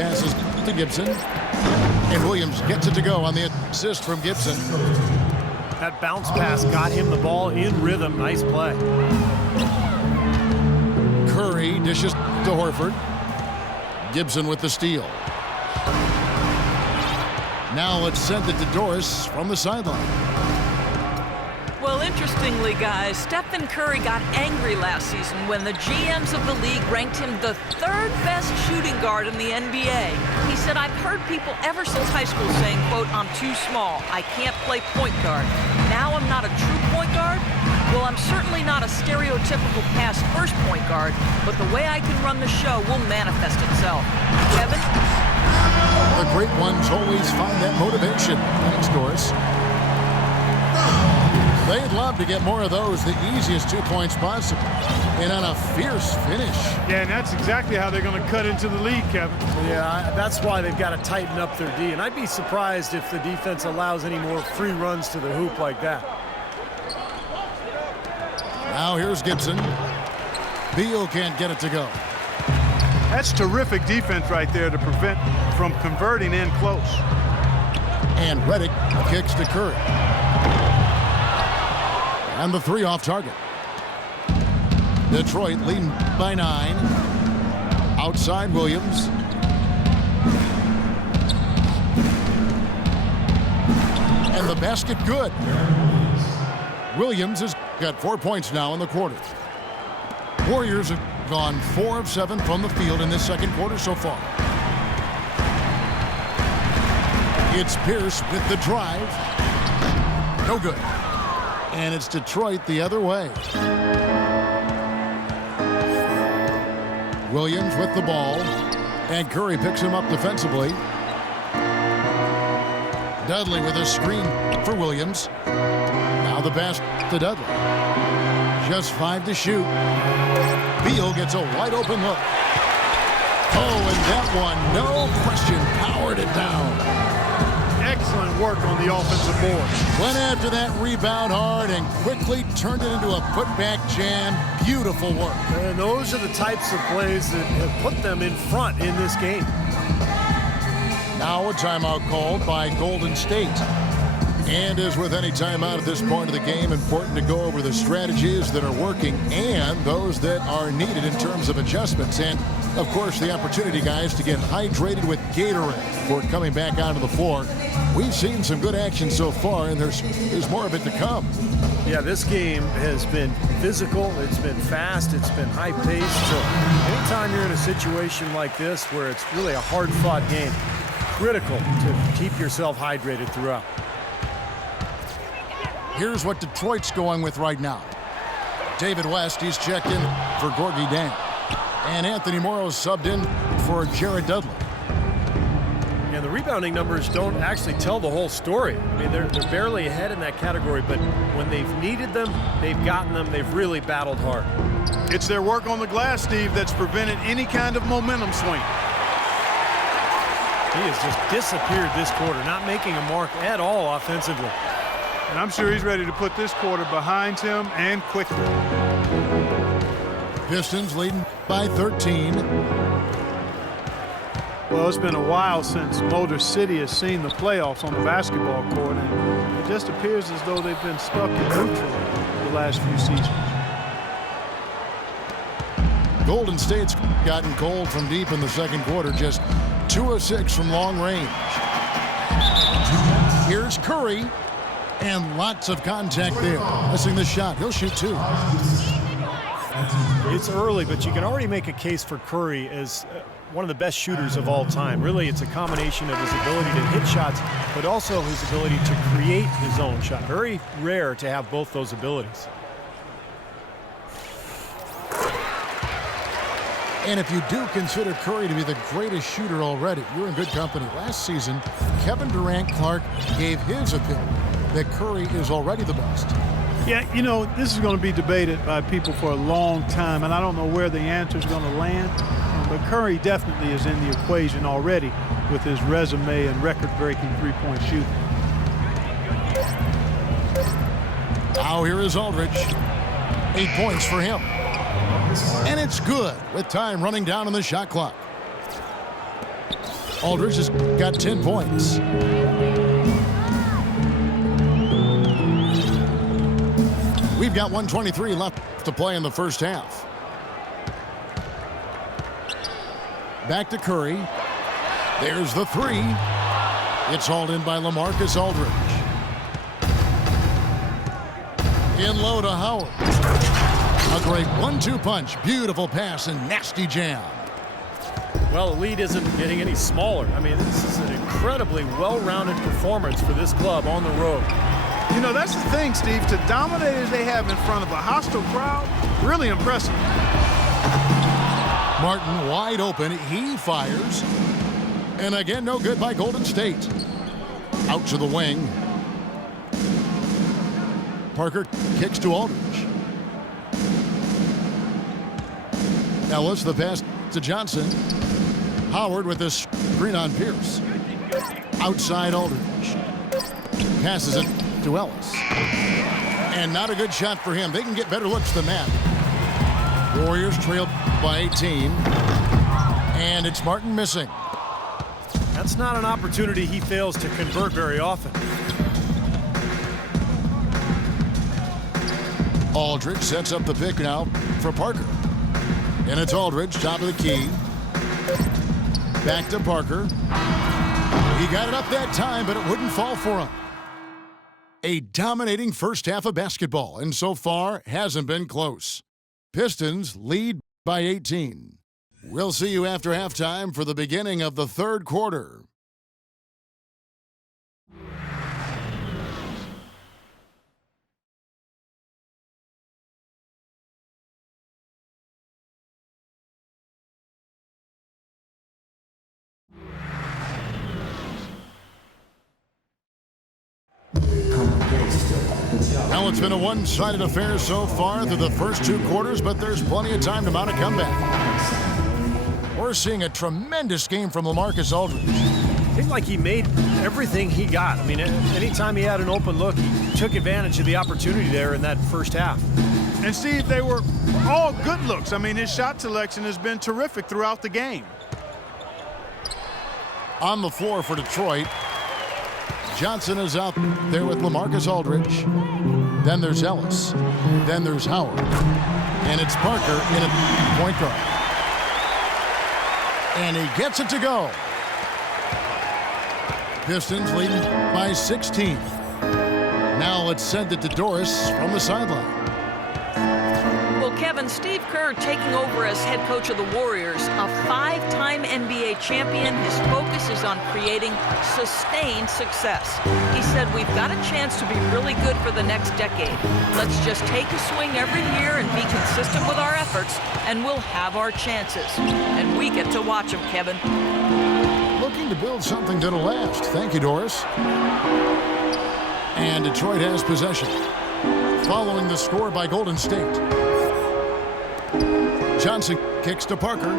passes to Gibson. And Williams gets it to go on the assist from Gibson. That bounce pass got him the ball in rhythm. Nice play. Curry dishes to Horford. Gibson with the steal. Now let's send it to Doris from the sideline. Well, interestingly, guys, Stephen Curry got angry last season when the GMs of the league ranked him the third best shooting guard in the NBA. He said, "I've heard people ever since high school saying, quote, I'm too small. I can't play point guard. Now I'm not a true point guard. Well, I'm certainly not a stereotypical pass first point guard, but the way I can run the show will manifest itself." Kevin? The great ones always find that motivation. Thanks, Doris. They'd love to get more of those, the easiest 2 points possible, and on a fierce finish. Yeah, and that's exactly how they're going to cut into the lead, Kevin. Yeah, that's why they've got to tighten up their D. And I'd be surprised if the defense allows any more free runs to the hoop like that. Now here's Gibson. Beal can't get it to go. That's terrific defense right there to prevent from converting in close. And Redick kicks to Curry. And the three off target. Detroit leading by 9. Outside Williams. And the basket good. Williams has got 4 points now in the quarter. Warriors have gone 4 of 7 from the field in this second quarter so far. It's Pierce with the drive. No good. And it's Detroit the other way. Williams with the ball. And Curry picks him up defensively. Dudley with a screen for Williams. Now the pass to Dudley. Just 5 to shoot. Beal gets a wide open look. Oh, and that one, no question, powered it down. Excellent work on the offensive board. Went after that rebound hard and quickly turned it into a putback jam. Beautiful work. And those are the types of plays that have put them in front in this game. Now a timeout called by Golden State. And as with any timeout at this point of the game, important to go over the strategies that are working and those that are needed in terms of adjustments. And, of course, the opportunity, guys, to get hydrated with Gatorade before coming back onto the floor. We've seen some good action so far, and there's more of it to come. Yeah, this game has been physical. It's been fast. It's been high-paced. So anytime you're in a situation like this where it's really a hard-fought game, critical to keep yourself hydrated throughout. Here's what Detroit's going with right now. David West, he's checked in for Gorgie Dang. And Anthony Morrow's subbed in for Jared Dudley. And the rebounding numbers don't actually tell the whole story. I mean, they're barely ahead in that category, but when they've needed them, they've gotten them. They've really battled hard. It's their work on the glass, Steve, that's prevented any kind of momentum swing. He has just disappeared this quarter, not making a mark at all offensively. And I'm sure he's ready to put this quarter behind him and quickly. Pistons leading by 13. Well, it's been a while since Motor City has seen the playoffs on the basketball court, and it just appears as though they've been stuck in neutral the last few seasons. Golden State's gotten cold from deep in the second quarter, just 2 of 6 from long range. Here's Curry. And lots of contact there. Missing the shot. He'll shoot 2. It's early, but you can already make a case for Curry as one of the best shooters of all time. Really, it's a combination of his ability to hit shots, but also his ability to create his own shot. Very rare to have both those abilities. And if you do consider Curry to be the greatest shooter already, you're in good company. Last season, Kevin Durant-Clark gave his opinion that Curry is already the best. Yeah, you know, this is going to be debated by people for a long time, and I don't know where the answer is going to land. But Curry definitely is in the equation already with his resume and record-breaking three-point shooting. Now here is Aldridge. 8 points for him. And it's good with time running down on the shot clock. Aldridge has got 10 points. We've got 1:23 left to play in the first half. Back to Curry. There's the three. It's hauled in by LaMarcus Aldridge. In low to Howard. A great 1-2 punch. Beautiful pass and nasty jam. Well, the lead isn't getting any smaller. I mean, this is an incredibly well-rounded performance for this club on the road. You know, that's the thing, Steve. To dominate as they have in front of a hostile crowd, really impressive. Martin wide open. He fires. And again, no good by Golden State. Out to the wing. Parker kicks to Aldridge. Ellis, the pass to Johnson. Howard with this screen on Pierce. Outside Aldridge. Passes it to Ellis. And not a good shot for him. They can get better looks than that. Warriors trailed by 18. And it's Martin missing. That's not an opportunity he fails to convert very often. Aldridge sets up the pick now for Parker. And it's Aldridge, top of the key. Back to Parker. He got it up that time, but it wouldn't fall for him. A dominating first half of basketball, and so far hasn't been close. Pistons lead by 18. We'll see you after halftime for the beginning of the third quarter. Now it's been a one-sided affair so far through the first two quarters, but there's plenty of time to mount a comeback. We're seeing a tremendous game from LaMarcus Aldridge. Seemed like he made everything he got. I mean, anytime he had an open look, he took advantage of the opportunity there in that first half. And Steve, they were all good looks. I mean, his shot selection has been terrific throughout the game. On the floor for Detroit, Johnson is out there with LaMarcus Aldridge. Then there's Ellis. Then there's Howard. And it's Parker in a point guard. And he gets it to go. Pistons leading by 16. Now let's send it to Doris from the sideline. Well, Kevin, Steve Kerr taking over as head coach of the Warriors, a five-time NBA champion. His focus is on creating sustained success. He said, we've got a chance to be really good for the next decade. Let's just take a swing every year and be consistent with our efforts, and we'll have our chances. And we get to watch them, Kevin. Looking to build something that'll last. Thank you, Doris. And Detroit has possession. Following the score by Golden State. Johnson kicks to Parker.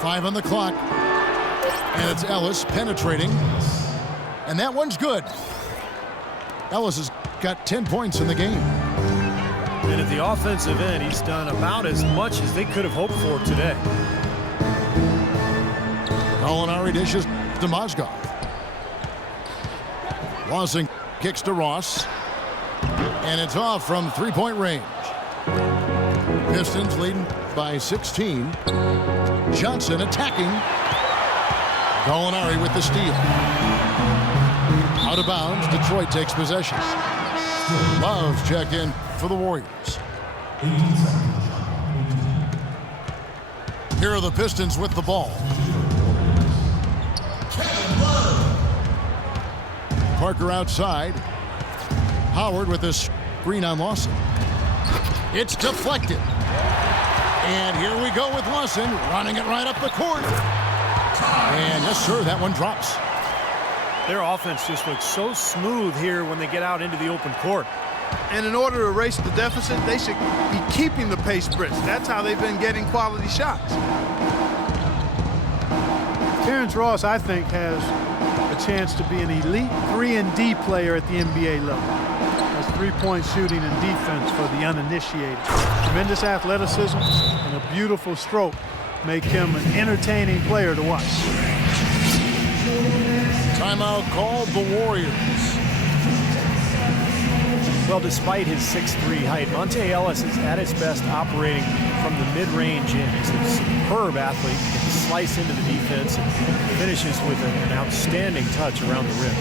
5 on the clock. And it's Ellis penetrating. And that one's good. Ellis has got 10 points in the game. And at the offensive end, he's done about as much as they could have hoped for today. Gallinari dishes to Mozgov. Lawson kicks to Ross. And it's off from three-point range. Pistons leading by 16. Johnson attacking. Gallinari with the steal. Out of bounds, Detroit takes possession. Love's check in for the Warriors. Here are the Pistons with the ball. Parker outside. Howard with this screen on Lawson. It's deflected. And here we go with Lawson running it right up the court. And yes, sir, that one drops. Their offense just looks so smooth here when they get out into the open court. And in order to erase the deficit, they should be keeping the pace brisk. That's how they've been getting quality shots. Terrence Ross, I think, has a chance to be an elite 3-and-D player at the NBA level. Has three-point shooting and defense for the uninitiated. Tremendous athleticism and a beautiful stroke make him an entertaining player to watch. Timeout called the Warriors. Well, despite his 6'3" height, Monte Ellis is at his best operating from the mid-range in. He's a superb athlete. He can slice into the defense and finishes with an outstanding touch around the rim.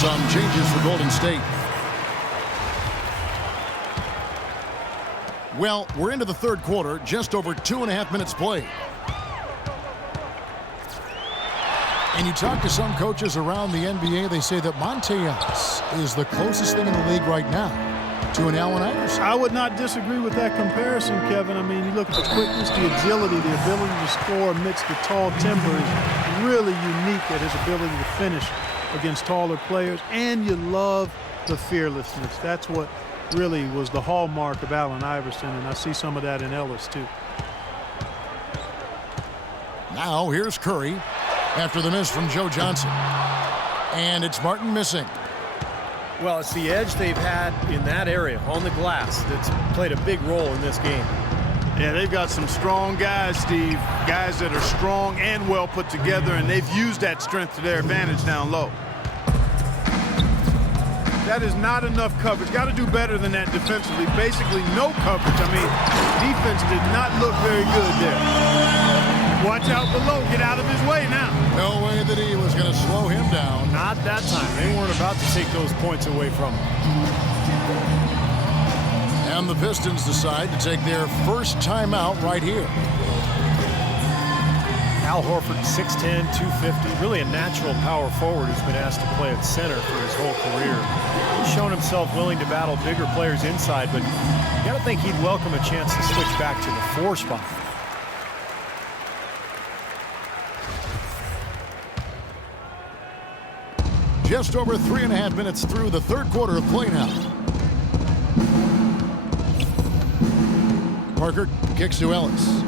Some changes for Golden State. Well, we're into the third quarter, just over 2.5 minutes played. And you talk to some coaches around the NBA, they say that Monte Ellis is the closest thing in the league right now to an Allen Iverson. I would not disagree with that comparison, Kevin. I mean, you look at the quickness, the agility, the ability to score amidst the tall timber is really unique at his ability to finish against taller players, and you love the fearlessness. That's what really was the hallmark of Allen Iverson, and I see some of that in Ellis too. Now here's Curry after the miss from Joe Johnson. And it's Martin missing. Well, it's the edge they've had in that area on the glass that's played a big role in this game. Yeah, they've got some strong guys, Steve. Guys that are strong and well put together, and they've used that strength to their advantage down low. That is not enough coverage. Got to do better than that defensively. Basically no coverage. I mean, defense did not look very good there. Watch out below. Get out of his way now. No way that he was going to slow him down. Not that time. They weren't about to take those points away from him. And the Pistons decide to take their first timeout right here. Al Horford, 6'10", 250, really a natural power forward who's been asked to play at center for his whole career. He's shown himself willing to battle bigger players inside, but you got to think he'd welcome a chance to switch back to the 4 spot. Just over 3.5 minutes through the third quarter of play now. Parker kicks to Ellis.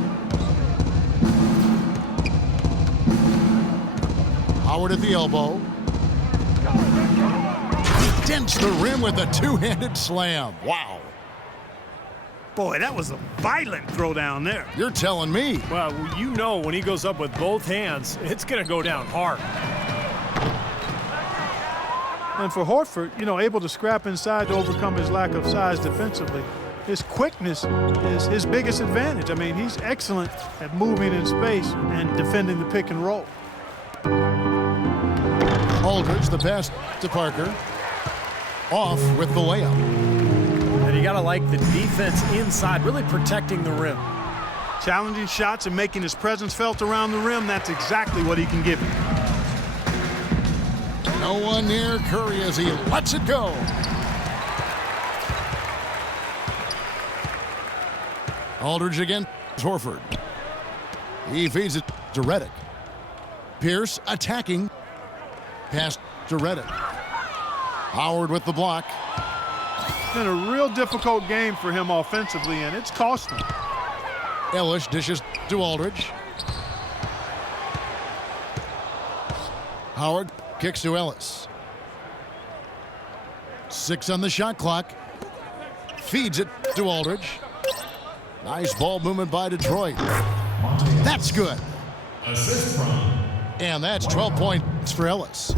Howard at the elbow. He dents the rim with a two-handed slam. Wow. Boy, that was a violent throw down there. You're telling me. Well, you know when he goes up with both hands, it's going to go down hard. And for Horford, you know, able to scrap inside to overcome his lack of size defensively. His quickness is his biggest advantage. I mean, he's excellent at moving in space and defending the pick and roll. Aldridge, the pass to Parker. Off with the layup. And you got to like the defense inside, really protecting the rim. Challenging shots and making his presence felt around the rim, that's exactly what he can give you. No one near Curry as he lets it go. Aldridge again. Horford. He feeds it to Redick. Pierce attacking. Pass to Redick. Howard with the block. It's been a real difficult game for him offensively, and it's cost him. Ellis dishes to Aldridge. Howard kicks to Ellis. 6 on the shot clock. Feeds it to Aldridge. Nice ball movement by Detroit. That's good. And that's 12 points for Ellis.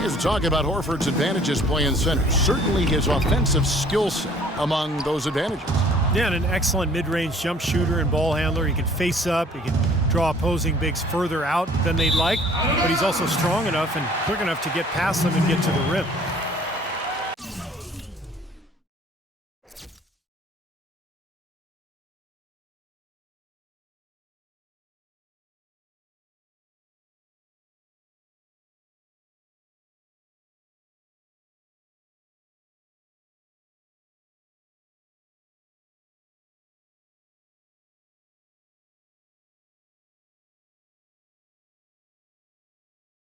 Here's talking about Horford's advantages playing center. Certainly his offensive skill set among those advantages. Yeah, and an excellent mid-range jump shooter and ball handler. He can face up. He can draw opposing bigs further out than they'd like. But he's also strong enough and quick enough to get past them and get to the rim.